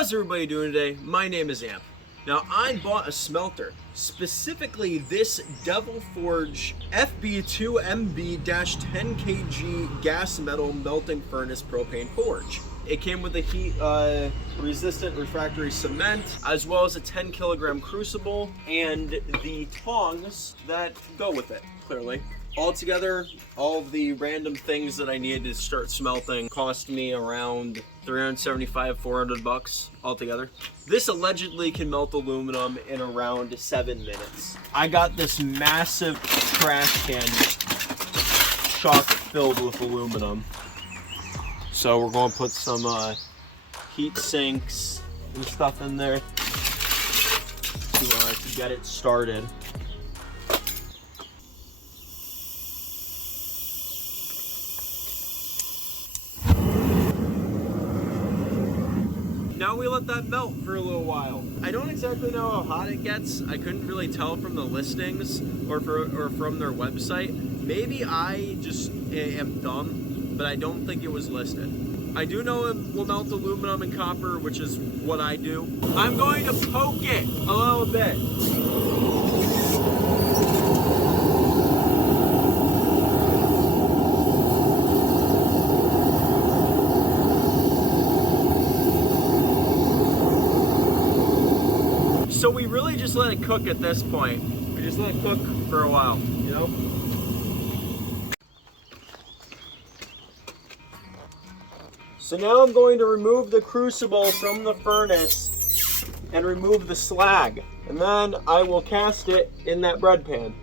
How's everybody doing today? My name is Amp. Now, I bought a smelter, specifically this Devil Forge FB2MB-10KG gas metal melting furnace propane forge. It came with a heat resistant refractory cement, as well as a 10 kilogram crucible and the tongs that go with it, clearly. Altogether, all of the random things that I needed to start smelting cost me around $375–400 altogether. This allegedly can melt aluminum in around 7 minutes. I got this massive trash can chock filled with aluminum. So we're going to put some heat sinks and stuff in there to get it started. Now we let that melt for a little while. I don't exactly know how hot it gets. I couldn't really tell from the listings or from their website. Maybe I just am dumb, but I don't think it was listed. I do know it will melt aluminum and copper, which is what I do. I'm going to poke it a little bit. So we really just let it cook at this point. We just let it cook for a while, you know? So now I'm going to remove the crucible from the furnace and remove the slag. And then I will cast it in that bread pan.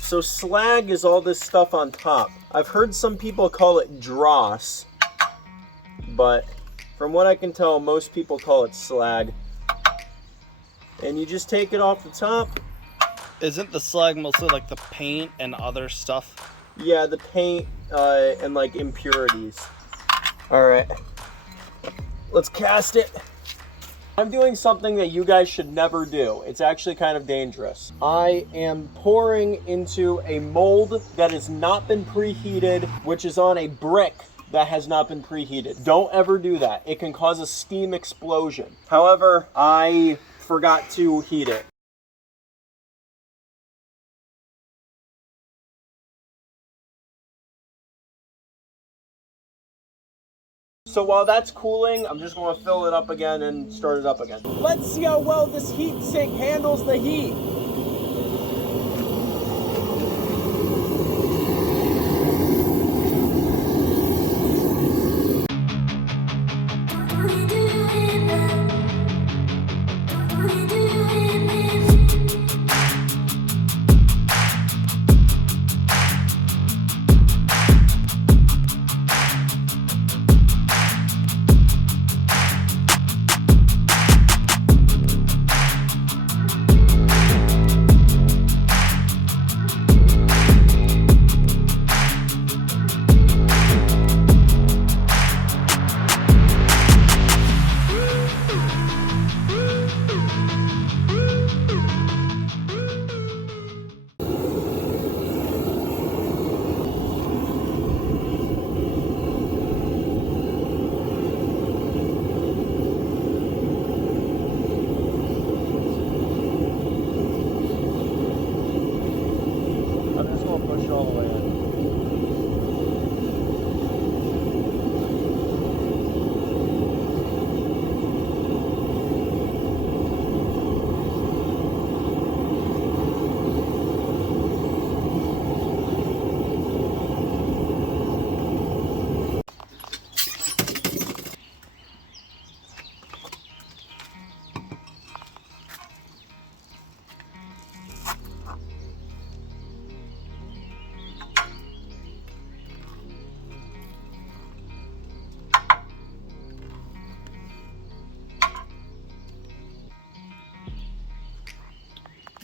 So slag is all this stuff on top. I've heard some people call it dross, but from what I can tell, most people call it slag. And you just take it off the top. Isn't the slag mostly like the paint and other stuff? Yeah, the paint and like impurities. All right, let's cast it. I'm doing something that you guys should never do. It's actually kind of dangerous. I am pouring into a mold that has not been preheated, which is on a brick that has not been preheated. Don't ever do that. It can cause a steam explosion. However, I forgot to heat it. So while that's cooling, I'm just going to fill it up again and start it up again. Let's see how well this heat sink handles the heat. Push it all the way in.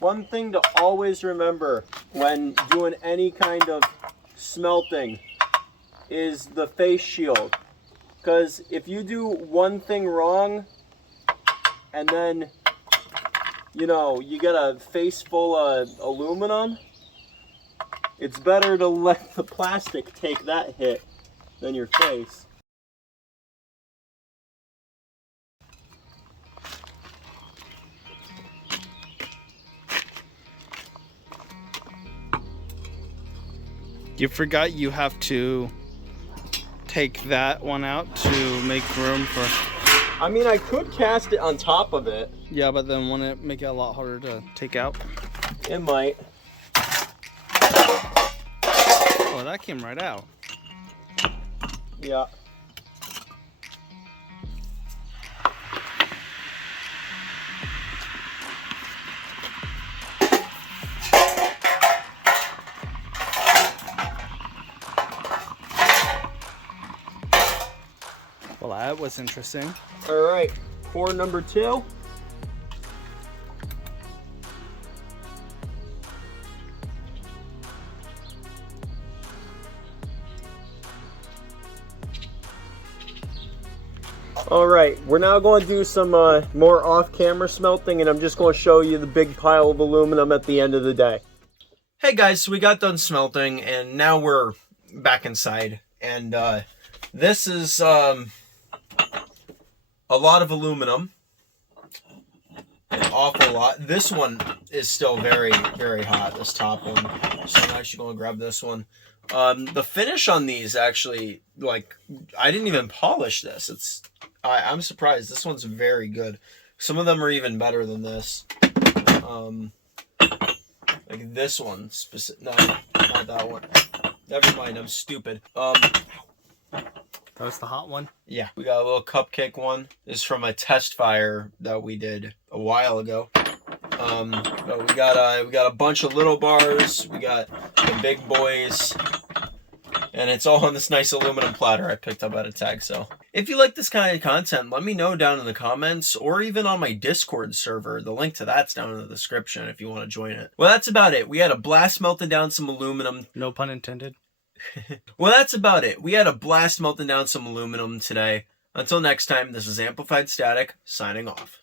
One thing to always remember when doing any kind of smelting is the face shield. Because if you do one thing wrong and then, you know, you get a face full of aluminum, It's better to let the plastic take that hit than your face. You forgot you have to take that one out to make room for... I mean, I could cast it on top of it. Yeah, but then wouldn't it make it a lot harder to take out? It might. Oh, that came right out. Yeah. Well, that was interesting. All right, pour number 2. All right, we're now going to do some more off-camera smelting, and I'm just going to show you the big pile of aluminum at the end of the day. Hey guys, so we got done smelting, and now we're back inside, and this is a lot of aluminum, an awful lot. This one is still very, very hot, this top one, so I'm actually going to grab this one. The finish on these actually, like, I didn't even polish this. I'm surprised. This one's very good. Some of them are even better than this. Like this one specific. No, not that one. Never mind. I'm stupid. That was the hot one? Yeah. We got a little cupcake one. This is from a test fire that we did a while ago. But we got a bunch of little bars. We got the big boys. And it's all on this nice aluminum platter I picked up at a tag sale. If you like this kind of content, let me know down in the comments or even on my Discord server. The link to that's down in the description if you want to join it. Well, that's about it. We had a blast melting down some aluminum. No pun intended. Well, that's about it. We had a blast melting down some aluminum today. Until next time, this is Amplifiedstatic signing off.